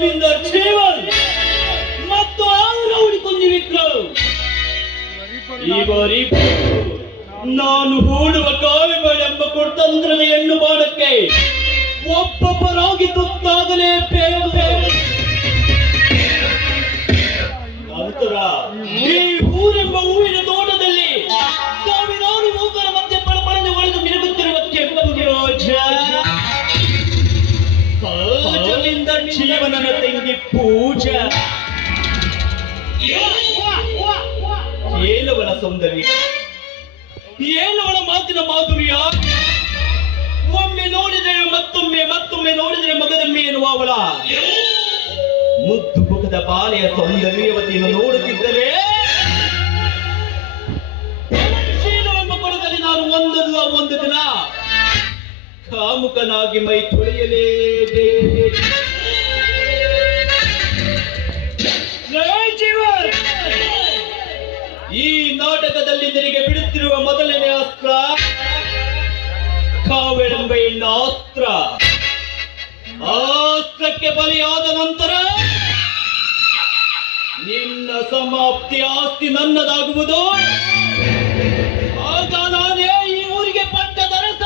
ಜಮೀನ್ದಾರ್ ಜೀವನ್ ಮತ್ತು ಆರೌಡಿ ಕುಂಜಿ ವಿಕ್ರಮ್ ಇವರಿಬ್ಬರು ನಾನು ಹೂಡುವ ಕಾವ್ಯಗಳೆಂಬ ಕುತಂತ್ರದ ಹೆಣ್ಣು ಬಾಣಕ್ಕೆ ಒಬ್ಬೊಬ್ಬರಾಗಿ ತುತ್ತಾಗಲೇಬೇಕು. ನಂತರ ಈ ಊರೆಂಬ ಹೂವಿನ ತೋಟದಲ್ಲಿ ಸಾವಿರಾರು ಮೂಕರ ಮಧ್ಯೆ ಪಳಪಳನೆ ಒಡೆದು ಮಿನುಗುತ್ತಿರುವ ಕೆಂಪು ರೋಜ ಜಮೀನ್ದಾರ್ ಜೀವನನ ತಂಗಿ ಪೂಜಾ. ಏನವಳ ಸೌಂದರ್ಯ, ಏನವಳ ಮಾತಿನ ಮಾಧುರ್ಯ. ಒಮ್ಮೆ ನೋಡಿದರೆ ಮತ್ತೊಮ್ಮೆ ನೋಡಿದರೆ ಮಗದಮ್ಮೆ ಎನ್ನುವ ಅವಳ ಮುದ್ದು ಮುಖದ ಬಾಲೆಯ ಸೌಂದರ್ಯವತಿಯನ್ನು ನೋಡುತ್ತಿದ್ದರೆ ಎಂಬ ಕೊಡದಲ್ಲಿ ನಾನು ಒಂದಲ್ಲ ಒಂದು ದಿನ ಕಾಮುಕನಾಗಿ ಮೈ ತೊಳೆಯಲೇಬೇಕು. ಈ ನಾಟಕದಲ್ಲಿ ನಿನಗೆ ಬಿಡುತ್ತಿರುವ ಮೊದಲನೇ ಅಸ್ತ್ರ ಕಾವ್ಯವೆಂಬ ಹೆಣ್ಣ ಅಸ್ತ್ರ. ಅಸ್ತ್ರಕ್ಕೆ ಬಲಿಯಾದ ನಂತರ ನಿನ್ನ ಸಮಾಪ್ತಿ ಆಸ್ತಿ ನನ್ನದಾಗುವುದು. ಆಗ ನಾನೇ ಈ ಊರಿಗೆ ಪಟ್ಟದರಸ.